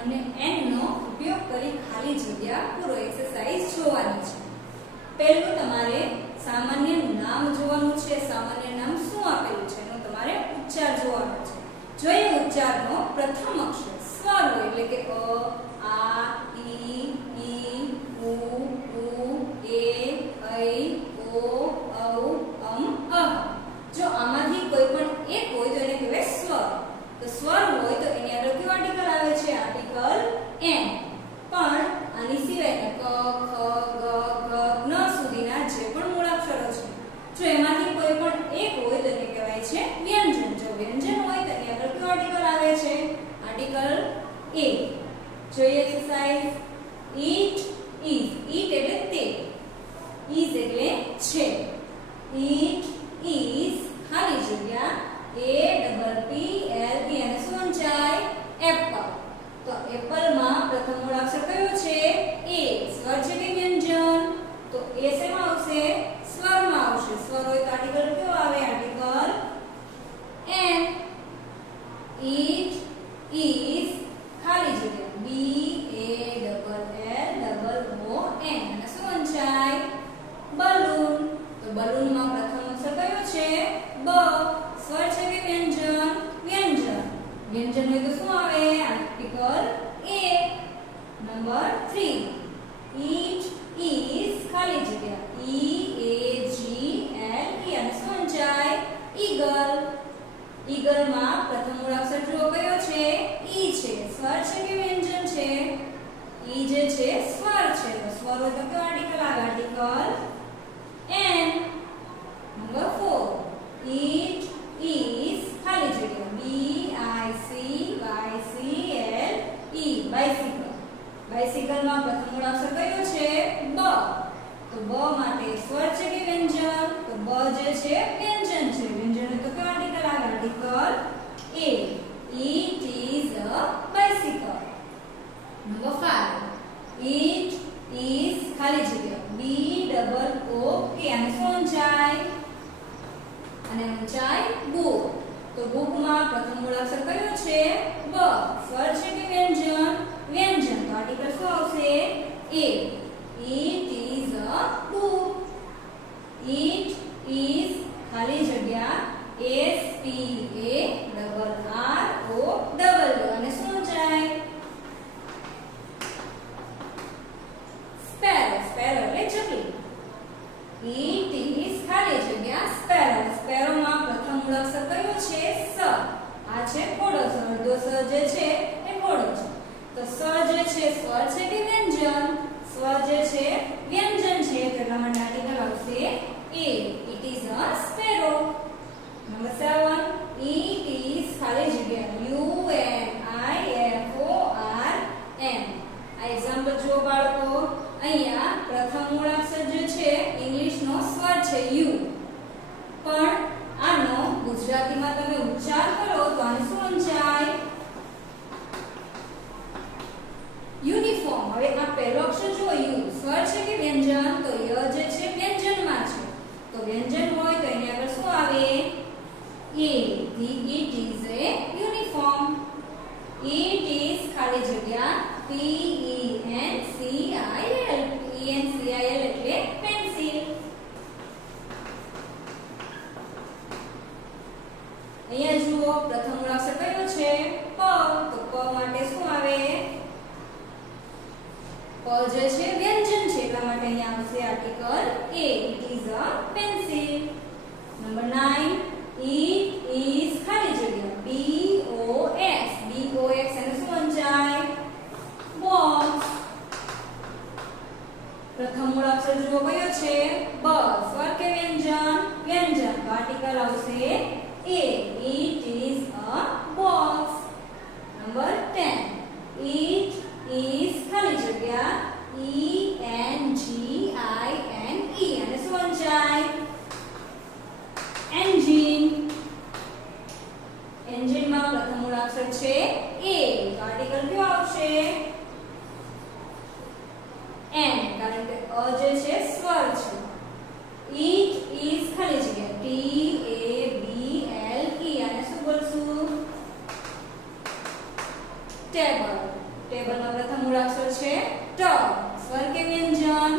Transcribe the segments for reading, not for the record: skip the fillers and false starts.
અને n નો ઉપયોગ કરી ખાલી જગ્યા પૂરો એક્સરસાઇઝ જોવાની છે. પહેલું તમારે સામાન્ય નામ જોવાનું છે. સામાન્ય નામ શું આપેલું છે એનો તમારે ઉચ્ચાર જોવાનો છે. જો એ ઉચ્ચારનો પ્રથમ અક્ષર સ્વર હોય એટલે કે અ, આ, ઈ, ઉ, એ, ઐ, ઓ, ઔ, અહ. જો આમાંથી કોઈ પણ એક હોય તો એને કહેવાય સ્વર. તો સ્વર હોય તો એની આગળ કયો આર્ટિકલ આવે છે? Article an. પણ આની સિવાય ક, ખ, ગ, ઘ, ન સુધીના જે પણ મૂળાક્ષરો છે જો એમાંથી કોઈ પણ એક હોય તો એને કહેવાય છે વ્યંજન. જો વ્યંજન હોય તો એની આગળ કયો આર્ટિકલ આવે છે? આર્ટિકલ એ. જોઈએ એક્સરસાઇઝ. It, is. ઈટ એટલે તે, ઇઝ એટલે છે. ઈટ ઇઝ ખાલી જગ્યા APPLE અને શું વંચાય? એપલ. તો એપલ માં પ્રથમ મૂળાક્ષર કયો છે? એ. સ્વર છે કે વ્યંજન? તો એ શેમાં આવશે? સ્વરમાં આવશે. સ્વર હોય તો આર્ટિકલ કયો આવે? Article an. ઈટ ઇઝ ખાલી જગ્યા BALLOON અને શું વંચાય? બલૂન. તો બલૂન માં પ્રથમ અક્ષર કયો છે? બ. સ્વર છે કે વ્યંજન? વ્યંજન. વ્યંજન હોય તો શું આવે? Article a. નંબર 3. ઈટ ઇઝ ખાલી જગ્યા EAGLE અને શું વંચાય? ઈગલ. ઈગલ માં પ્રથમ મૂળાક્ષર જુઓ કયો છે? ઈ છે. સ્વર છે કે વ્યંજન છે? ઈ જે છે સ્વર છે. તો સ્વર હોય તો કયો આર્ટિકલ આવે? Article an. નંબર 4. ઈટ ઇઝ ખાલી જગ્યા BICYCLE બાઇસિકલ. બાઇસિકલ માં પ્રથમ મૂળાક્ષર કયો છે? બ. તો બ માટે સ્વર છે કે વ્યંજન? તો બ જે છે વ્યંજન છે. વ્યંજન હોય તો કયો આર્ટિકલ આવે? Article A. It is a bicycle. Number 5. It is ખાલી જગ્યા BOOK અને શું વંચાય? અને વંચાય બુક. તો બુક માં પ્રથમ મૂળાક્ષર કયો છે? બ. સ્વર છે કે વ્યંજન? વ્યંજન. તો આર્ટિકલ શું આવશે? એ. It is a book. It is ખાલી જગ્યા SPARROW અને શું વંચાય? સ્પેરો. સ્પેરો એટલે ચકલી. It is ખાલી જગ્યા સ્પેરો. સ્પેરો માં પ્રથમ મૂળાક્ષર કયો છે? સ. આ છે ઘોડો. અડધો સ જે છે એ ઘોડો છે. તો સ જે છે સ્વર છે કે વ્યંજન? સ્વર જે છે વ્યંજન છે. તો એટલા માટે આર્ટિકલ આવશે એ. It is a sparrow. Number 7. It is ખાલી જગ્યા UNIFORM. આ એક્ઝામ્પલ જુઓ બાળકો. અહીંયા પ્રથમ મૂળાક્ષર જે છે ઇંગ્લિશ નો સ્વર છે યુ. પણ આનો ગુજરાતીમાં તમે ઉચ્ચાર કરો તો આને શું વંચાય? યુનિફોર્મ. હવે આ પહેલો અક્ષર જુઓ યુ. સ્વર છે કે વ્યંજન? તો ય જે છે વ્યંજનમાં છે. તો વ્યંજન હોય તો એની આગળ શું આવે? એ. It is a uniform. It is ખાલી જગ્યા PENCIL. એટલે પેન્સિલ. અહીંયા જુઓ પ્રથમ મૂળાક્ષર કયો છે? પ. તો પ માટે શું આવે? પ જે છે વ્યંજન છે એટલા માટે અહીંયા આવશે article A. It is a pencil. Number 9. It is ખાલી જગ્યા BOX અને શું વંચાય? બોક્સ. પ્રથમ મૂળાક્ષર જુઓ કયો છે? બ. સ્વર કે વ્યંજન? વ્યંજન. તો આર્ટિકલ આવશે એ. It is a box. Number 10. It is ખાલી જગ્યા ENGINE અને શું વંચાય? એન્જિન. એન્જિન માં પ્રથમ મૂળાક્ષર છે એ. તો આર્ટિકલ કયો આવશે? એન. કારણ કે અ જે છે સ્વર છે. It is ખાલી જગ્યા TABLE અને શું બોલશું? ટેબલ. टेबल નો પ્રથમ મૂળાક્ષર છે ટ. સ્વર કે વ્યંજન?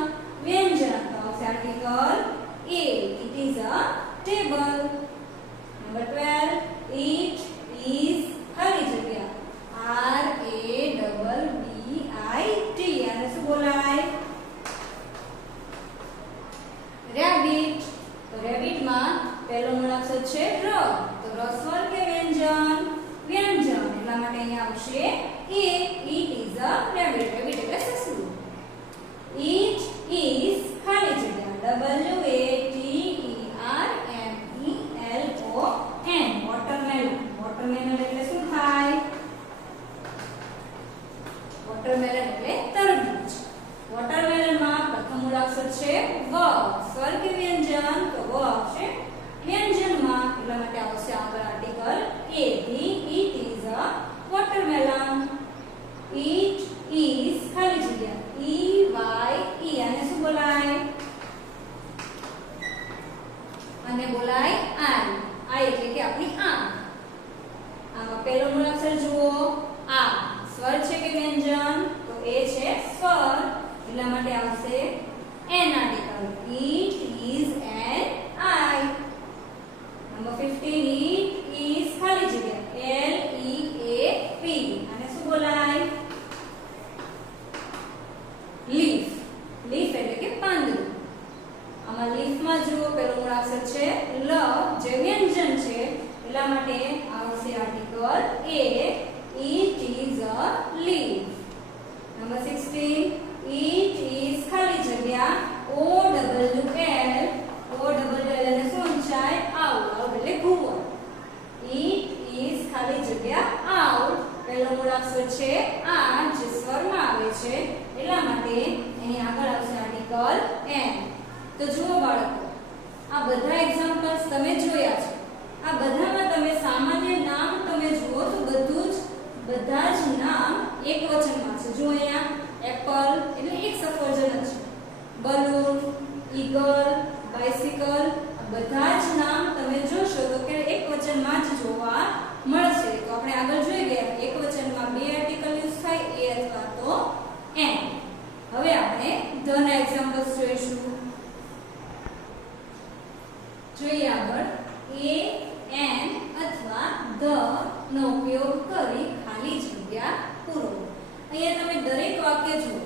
વ્યંજન. તો આવશે article a. It is a table. Number 12. It is ખાલી જગ્યા RABBIT. આને શું બોલાય? રેબિટ. તો રેબિટ માં પહેલો મૂળાક્ષર છે ર. તો ર સ્વર કે વ્યંજન? વ્યંજન. એટલા માટે અહીંયા આવશે a. It is a rabbit. Rabbit એટલે સસલું. It is ખાલી જગ્યા WATERMELON. વોટરમેલન. વોટરમેલન એટલે શું થાય? વોટરમેલન એટલે તરબૂચ. વોટરમેલન માં પ્રથમ મૂળાક્ષર છે વ. સ્વર કે વ્યંજન? તો વ આવશે વ્યંજન માં. એટલા માટે આવશે આગળ article a. It is a watermelon. It is ખાલી જગ્યા EYE. આને શું બોલાય? આને બોલાય આઈ. આઈ એટલે કે આપણી આંખ. આમાં પહેલો મૂળાક્ષર જુઓ આ. સ્વર છે કે વ્યંજન? તો એ છે સ્વર. એટલા માટે આવશે an article. It is an eye. Number 15. It is ખાલી જગ્યા LEAF. આને શું બોલાય? લીફ. લીફ એટલે કે પાંદડું. આમાં લીફ માં જુઓ પહેલો મૂળાક્ષર છે લ જે વ્યંજન છે. એટલા માટે આવશે article a. It is a leaf. Number 16. It is ખાલી જગ્યા OWL. OWL અને શું વંચાય? આઉલ. આઉલ એટલે ઘુવડ. It is ખાલી જગ્યા આઉલ. પહેલો મૂળાક્ષર છે આ જે સ્વરમાં આવે છે. એટલા માટે એની આગળ આવશે આર્ટિકલ n. તો જુઓ બાળકો, આ બધા એક્ઝામ્પલ્સ તમે જોયા છે. આ બધામાં તમે સામાન્ય નામ તમે જુઓ તો બધા જ નામ એકવચનમાં છે. જો અહીંયા એપલ એટલે એક સફરજન જ છે. બલૂન, ઈગલ, બાઇસિકલ બધા જ નામ તમે જોશો તો કે એકવચનમાં જ જોવા મળશે. તો આપણે આગળ જોઈ ગયા એકવચનમાં બે આર્ટિકલ યુઝ થાય એ અથવા તો એન. હવે આપણે ધ ના એક્ઝામ્પલ્સ જોઈશું. જોઈએ આગળ એ એન અથવા ધ નો ઉપયોગ કરી ખાલી જગ્યા પૂરો. અહીંયા તમે દરેક વાક્ય જુઓ.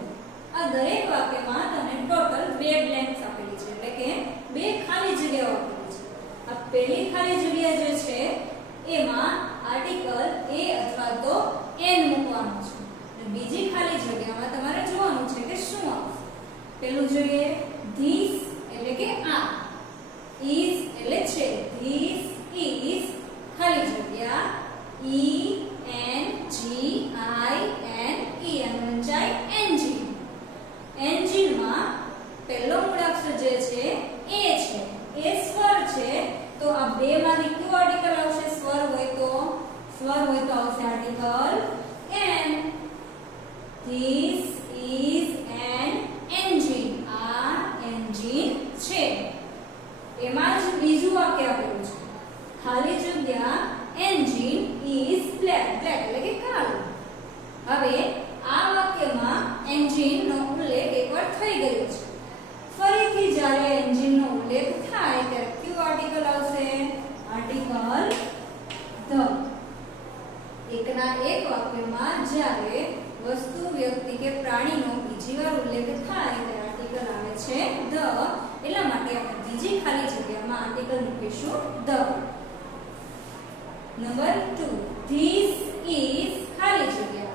આ દરેક વાક્યમાં તમને ટોટલ બે બ્લેન્ક્સ આપેલી છે એટલે કે બે ખાલી જગ્યાઓ આપેલી છે. આ પહેલી ખાલી જગ્યા જે છે એમાં આર્ટિકલ a અથવા તો n મૂકવાનું છે. અને બીજી ખાલી જગ્યામાં તમારે જોવાનું છે કે શું આવશે. પહેલું જોઈએ ધીસ એટલે કે આ. is એટલે છે. ધીસ is ખાલી જગ્યા ENGINE અને વંચાય એન્જિન. એન્જિન માં પહેલો મૂળાક્ષર જે છે એ છે. એ સ્વર છે. તો આ બે માંથી કયો આર્ટિકલ આવશે? સ્વર હોય તો આવશે article n. This is an engine. આ એન્જિન છે. એમાં જ બીજું વાક્ય આપેલું છે ખાલી જગ્યા એન્જિન is black. બ્લેક એટલે કે કાળું. હવે આ વાક્યમાં એન્જિન નો ઉલ્લેખ એકવાર થઈ ગયો છે. ફરીથી જ્યારે એન્જિન નો ઉલ્લેખ થાય ત્યારે કયું આર્ટિકલ આવશે? Article the. એકના એક વાક્યમાં જ્યારે વસ્તુ, વ્યક્તિ કે પ્રાણીનો બીજી વાર ઉલ્લેખ થાય ત્યારે આર્ટિકલ આવે છે ધ. એટલા માટે આપણે બીજી ખાલી જગ્યામાં આર્ટિકલ મૂકીશું ધ. નંબર 2. This is ખાલી જગ્યા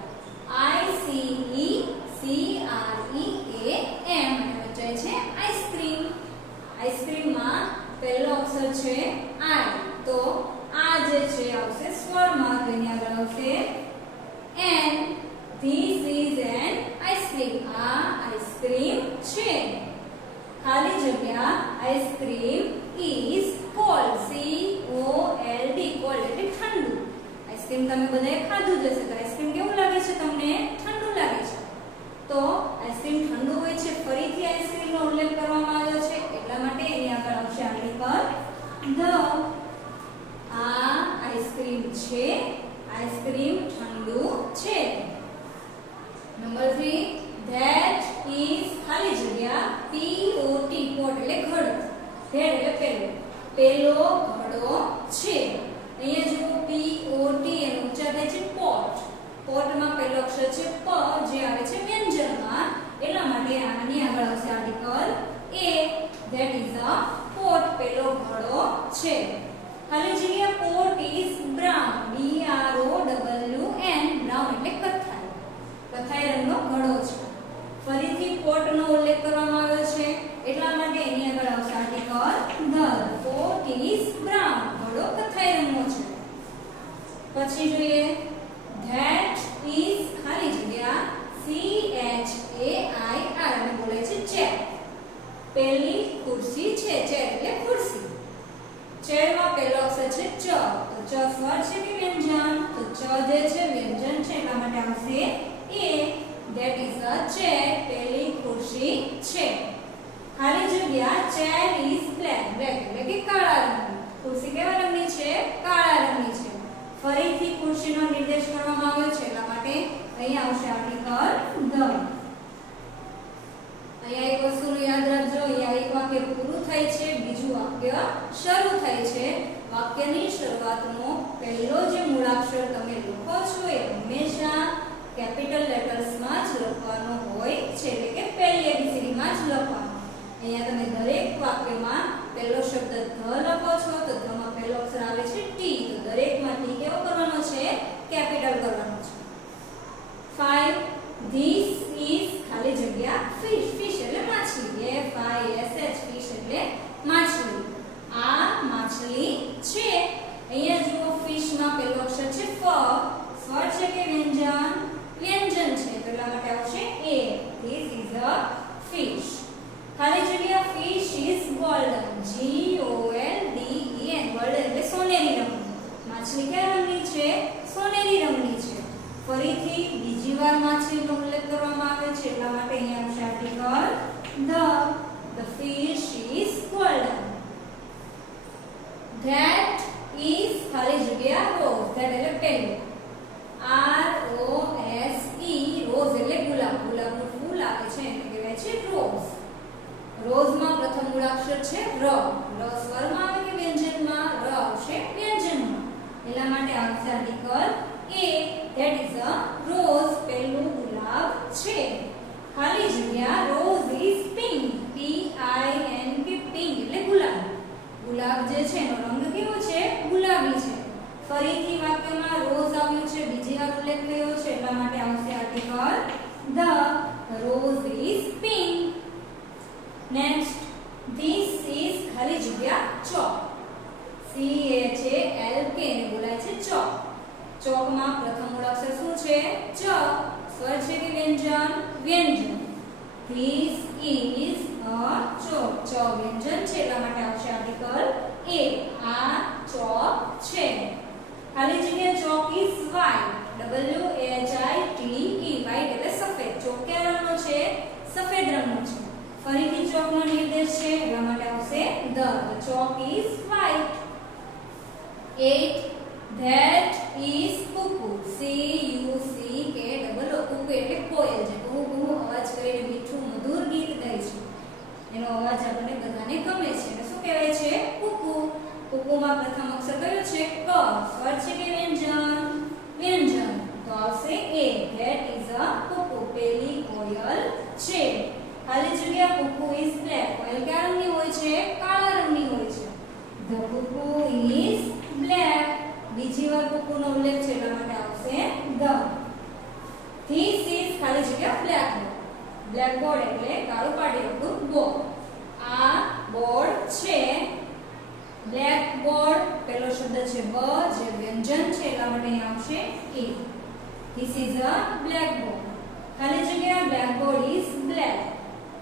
ICECREAM અને વચ્ચે છે આઈસ્ક્રીમ. આઈસ્ક્રીમમાં પહેલો અક્ષર છે આઈ. તો આ જે છે આવશે સ્વરમાં. તો એની આગળ આવશે n. This is an ice cream. આ આઈસ્ક્રીમ છે. ખાલી જગ્યા ice cream is cold. COLD. cold એટલે ઠંડુ. આઈસ્ક્રીમ તમે બધાએ ખાધું જ હશે. તો આઈસ્ક્રીમ કેવું લાગે છે તમને? ઠંડુ લાગે છે. તો આઈસ્ક્રીમ ઠંડુ હોય છે. ફરીથી આઈસ્ક્રીમનો ઉલ્લેખ કરવામાં આવ્યો છે એટલા માટે એની આગળ આવશે આર્ટિકલ ધ. આ આઈસ્ક્રીમ છે. આઈસ્ક્રીમ ઠંડુ છે. નંબર 3 that is ખાલી જગ્યા pot પોટ એટલે ઘડો, that એટલે પેલો ઘડો છે. અહીંયા જુઓ pot એનો ઉચ્ચાર થાય છે પોટ. પોટમાં પહેલો અક્ષર છે પ જે આવે છે વ્યંજનમાં, એટલા માટે આની આગળ આવશે article a. that is a pot પેલો ઘડો છે. ખાલી જગ્યા pot is brown brown brown એટલે કથાઈ રંગનો ઘડો છે. ફરીથી પોટનો ઉલ્લેખ કરવામાં આવ્યો છે એટલા માટે એની આગળ આવશે article the. pot is brown ઘડો કથાઈ રંગનો છે. પછી જોઈએ that is ખાલી જગ્યા chair અને બોલે છે ચેર. પહેલી ખુરશી છે, ચેર એટલે ખુરશી. ચેરમાં પહેલો અક્ષર છે ચ, તો ચ સ્વર છે કે વ્યંજન? તો ચ જે છે વ્યંજન છે એટલા માટે આવશે a. that is a chair પહેલી ખુરશી છે. ખાલી જગ્યા chair is black એટલે કે કાળા રંગની. ખુરશી કેવા રંગની છે? કાળા રંગની છે. ફરીથી ખુરશીનો નિર્દેશ કરવામાં આવ્યો છે એટલા માટે અહીં આવશે આર્ટિકલ the. અહીંયા એક વસ્તુનું યાદ રાખજો, અહીંયા એક વાક્ય પૂરું થાય છે, બીજું વાક્ય શરૂ થાય છે. વાક્યની શરૂઆતનો પહેલો જે મૂળાક્ષર તમે લખો છો એ હંમેશા કેપિટલ લેટર્સમાં જ લખવાનો હોય છે, એટલે કે પહેલી એબીસીડીમાં જ લખવાનો. અહીંયા તમે દરેક વાક્યમાં પહેલો શબ્દ ધ લખો છો તો ધમાં પહેલો અક્ષર આવે છે ટી, તો દરેકમાં ટી કેવો કરવાનો છે? કેપિટલ કરવાનો છે. 5 This is ખાલી જગ્યા fish એટલે માછલી. FISH fish એટલે માછલી. આ માછલી છે. અહીંયા જુઓ ફિશમાં પહેલો અક્ષર છે ફ, સ્વર છે કે વ્યંજન? વ્યંજન છે, તો એટલા માટે આવશે a. This is a fish. ખાલી જગ્યા fish is golden GOLDEN golden એટલે સોનેરી રંગની. માછલી કયા રંગની છે? સોનેરી રંગની છે. ફરીથી બીજી વાર માછલીનો ઉલ્લેખ કરવામાં આવે છે એટલા માટે અહીંયા આવશે article the fish is golden. that is ખાલી જગ્યા rose that એટલે પહેલું ROSE રોઝ એટલે ગુલાબ. ગુલાબનું ફૂલ આવે છે એને કહેવાય છે રોઝ. રોઝમાં પ્રથમ મૂળાક્ષર છે ર. ર સ્વરમાં આવે કે વ્યંજનમાં? ર આવશે વ્યંજનમાં, એટલા માટે આવશે article a. that is a rose પહેલું ગુલાબ છે. ખાલી જગ્યા rose is pink PINK pink એટલે ગુલાબ. ગુલાબ જે છે એનો રંગ કેવો છે? ગુલાબી છે. ફરીથી વાક્યમાં રોઝ આવ્યું છે, બીજી વાર ઉલ્લેખ થયો છે એટલા માટે આવશે article the. rose is pink. next this is ખાલી જગ્યા chalk CHALK ને બોલાય છે ચોક. ચોકમાં પ્રથમ મૂળાક્ષર શું છે? ચ. સ્વર છે કે વ્યંજન? વ્યંજન. This is a chalk. ચ વ્યંજન છે એટલા માટે આવશે આર્ટિકલ a. આ ચોક છે. ખાલી જગ્યા ચોક is white WHITE white એટલે સફેદ. ચોક કયા રંગનો છે? સફેદ રંગનો છે. ફરીથી ચોકનો નિર્દેશ છે એટલા માટે આવશે the. Chowk is white. 8 that is cuckoo CUCK cuckoo એટલે કોયલ છે. કુહુ અવાજ કરીને મીઠું મધુર ગીત ગાય છે. એનો અવાજ આપણને બધાને ગમે છે. એને શું કહેવાય છે? કુકુ. કુકુમાં પ્રથમ અક્ષર કયો છે? ક. સ્વર છે કે વ્યંજન? વ્યંજન, તો આવશે a. that is a cuckoo પેલી કોયલ છે. ખાલી જગ્યા cuckoo is black. કોયલ કયા રંગની હોય છે? કાળા રંગની હોય છે. the cuckoo is black. બીજી વાર cuckoo નો ઉલ્લેખ છે એટલા માટે આવશે the. this is ખાલી જગ્યા blackboard. blackboard એટલે કાળું પાટીનું બોર્ડ. આ બોર્ડ છે. blackboard પહેલો શબ્દ છે બ જે વ્યંજન છે એટલા માટે અહીં આવશે a. this is a blackboard. ખાલી જગ્યા blackboard is black.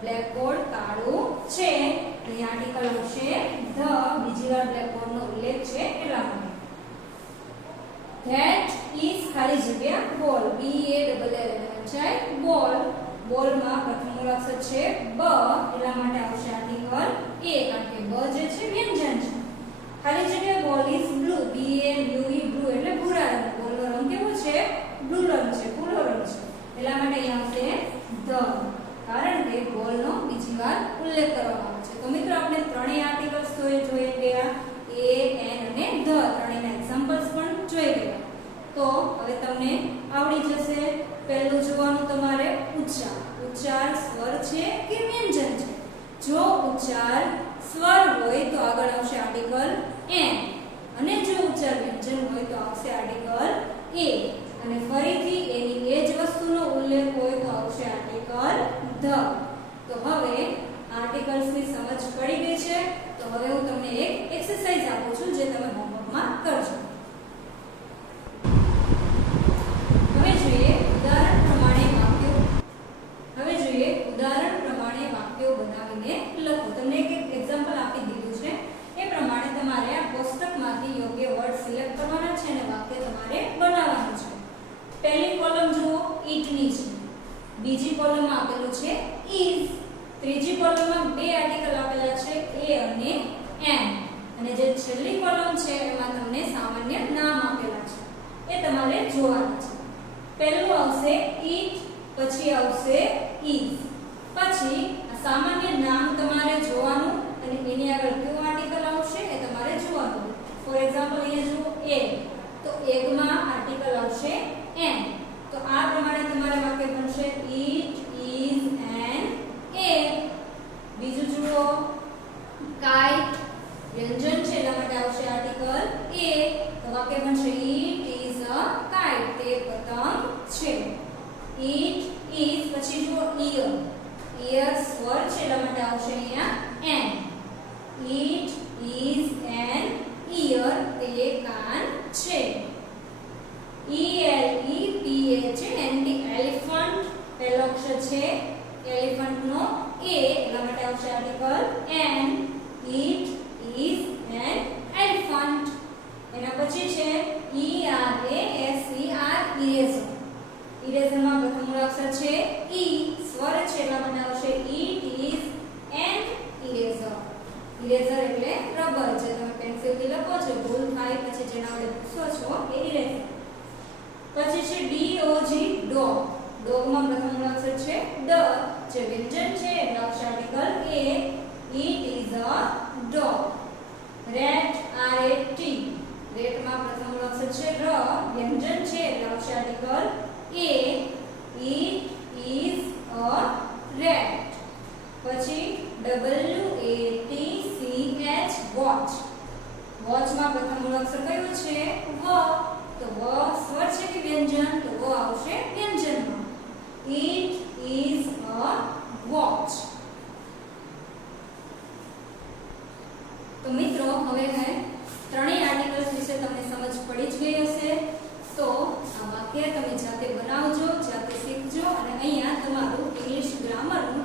blackboard કાળું છે. અહીં આર્ટિકલ આવશે the. બીજી વાર blackboard નો ઉલ્લેખ છે એટલા માટે. that is ખાલી જગ્યા ball BALL બોલમાં પ્રથમ મૂળાક્ષર છે બ એટલા માટે આવશે આર્ટિકલ a કારણ કે બ જે છે વ્યંજન છે. ખાલી જગ્યા ball is blue BLUE blue એટલે ભૂરા રંગ. બોલનો રંગ કેવો છે? બ્લુ રંગ છે, ભૂરો રંગ છે. એટલા માટે અહીંયા આવશે ધ, કારણ કે બોલનો બીજી વાર ઉલ્લેખ કરવામાં આવે છે. તો મિત્રો આપણે ત્રણેય આર્ટિકલ્સ જોઈ ગયા, એ, એન અને ધ, ત્રણેયના એક્ઝામ્પલ્સ પણ જોઈ ગયા. તો હવે તમને આવડી જશે. પહેલું જોવાનું તમારે ઉચ્ચાર. ઉચ્ચાર સ્વર છે કે વ્યંજન છે? જો ઉચ્ચાર સ્વર હોય તો આગળ આવશે આર્ટિકલ એન, અને જો ઉચ્ચાર વ્યંજન હોય તો આવશે આર્ટિકલ એ, અને ફરીથી એની એ જ વસ્તુનો ઉલ્લેખ હોય તો આવશે આર્ટિકલ ધ. તો હવે આર્ટિકલ્સની સમજ પડી ગઈ છે. તો હવે હું તમને એક એક્સરસાઇઝ આપું છું જે તમે હોમવર્કમાં કરજો. હવે જોઈએ ઉદાહરણ પ્રમાણે વાક્યો બનાવીને લખો. તમને એક એક્ઝામ્પલ આપી દીધું છે. એ પ્રમાણે તમારે આ કોષ્ટકમાંથી યોગ્ય વર્ડ સિલેક્ટ કરવાના છે અને વાક્ય તમારે બનાવવાનું છે. પહેલી કોલમ જુઓ, ઈટની છે. બીજી કોલમમાં આપેલું છે ઇઝ. ત્રીજી કોલમમાં બે આર્ટિકલ આપેલા છે એ અને એન, અને જે છેલ્લી કોલમ છે એમાં તમને સામાન્ય નામ આપેલા છે. એ તમારે જોવાના છે. પહેલું આવશે ઈટ, પછી આવશે ઇઝ, પછી આ સામાન્ય નામ તમારે જોવાનું અને એની આગળ કયું આર્ટિકલ આવશે એ તમારે જોવાનું. ફોર એક્ઝામ્પલ અહીંયા જુઓ એગ, તો એગમાં આર્ટિકલ આવશે એન. તો આ પ્રમાણે તમારે વાક્ય બનશે ઈટ ઇઝ એન એગ. બીજું જુઓ કાઇટ, વ્યંજન છે એટલા માટે આવશે આર્ટિકલ એ. તો વાક્ય બનશે ઈટ ઇઝ અ કાઇટ, તે પતંગ છે. ઈટ ઇઝ, પછી જુઓ ઈયર. ઈયર સ્વર છે એટલા માટે આવશે અહીંયા એન. ઈટ ઇઝ એન ઈયર, તે કાન છે. ELEPH એલિફન્ટ, પહેલો અક્ષર છે એલિફન્ટ નો એ એટલા માટે આવશે article an. It is an elephant. એના પછી છે ERASER, ઇરેઝર. ઇરેઝરમાં પ્રથમ મૂળાક્ષર છે ઈ, સ્વર છે એટલા માટે આવશે it is an eraser. Eraser એટલે રબર, જે તમે પેન્સિલથી લખો છો, ભૂલ થાય પછી જેના વડે પૂછો છો એ ઇરેઝર. પછી છે DOG, ડોગ. ડોગમાં પ્રથમ મૂળાક્ષર છે ડ, જે વ્યંજન છે એટલે આવશે article A. It is a dog. Rate, RAT. રેટમાં પ્રથમ મૂળાક્ષર છે ર, વ્યંજન છે એટલે આવશે article A. It is a rat. પછી WATCH, વોચ. વોચમાં પ્રથમ મૂળાક્ષર કયું છે વ, તો વ સ્વર છે કે વ્યંજન? તો વ આવશે વ્યંજનમાં. It is a watch. તો મિત્રો હવે ત્રણેય આર્ટિકલ્સ વિશે તમને સમજ પડી જ ગઈ હશે. તો આ વાક્ય તમે જાતે બનાવજો, જાતે શીખજો, અને અહીંયા તમારું ઇંગ્લિશ ગ્રામરનું